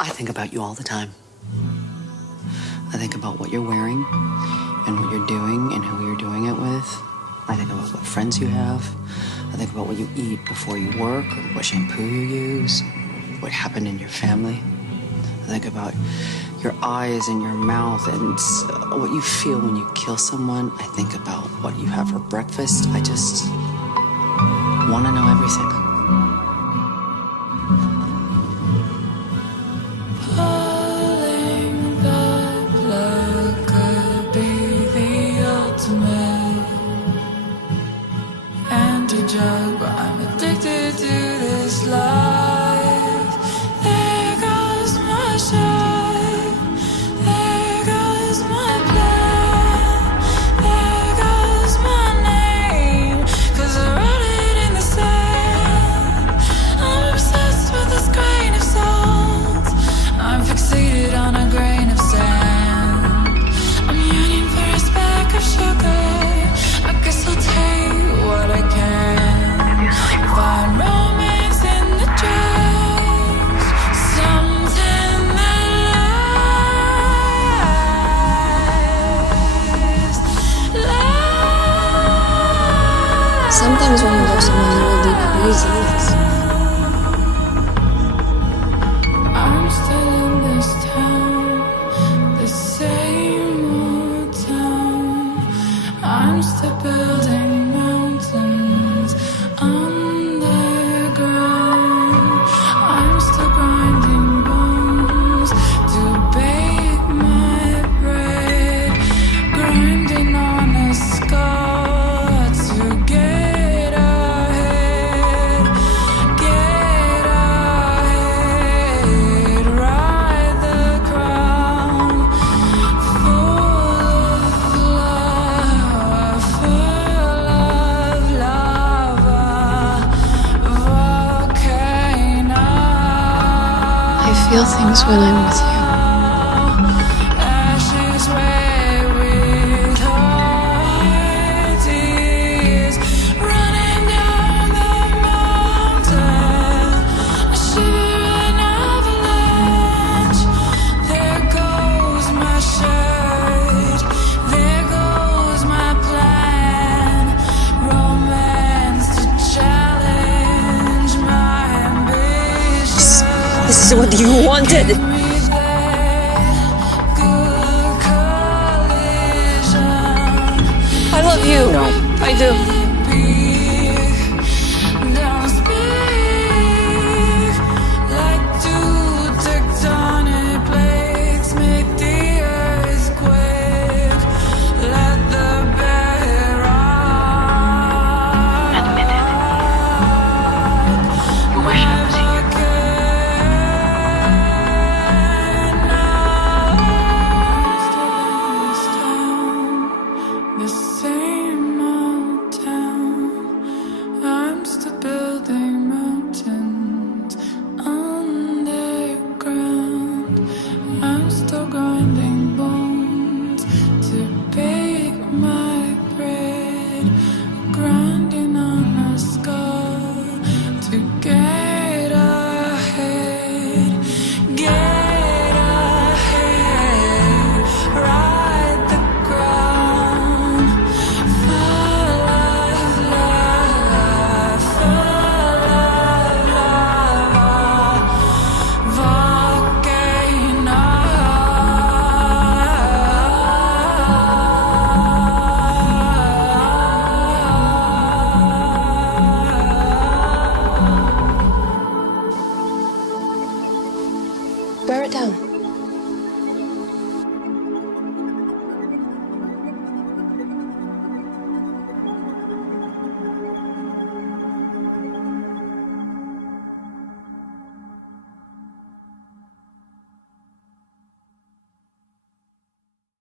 I think about you all the time. I think about what you're wearing and what you're doing and who you're doing it with. I think about what friends you have. I think about what you eat before you work, or what shampoo you use, what happened in your family. I think about your eyes and your mouth and what you feel when you kill someone. I think about what you have for breakfast. I just want to know everything. Drug, but I'm addicted to this life. There goes my shine, there goes my plan, there goes my name, 'cause I wrote it in the sand. I'm obsessed with this grain of salt, I'm fixated on a grain of sand. I'm yearning for a speck of sugar, I guess I'll take what I can. Find romance in the drugs, something that lasts. Sometimes when you love someone, you will do crazy things. I'm still in this town, the same old town. I'm still building mountains underground. I'm still grinding bones to bake my bread, grinding on a scar to get ahead, ride the crown, full of love, full of lava, volcano. I feel things when I'm with you. Ashes wet with hard tears, running down the mountain. I shiver an avalanche. There goes my shirt, there goes my plan. Romance to challenge my ambition. This is what you wanted. I love you. No. I do.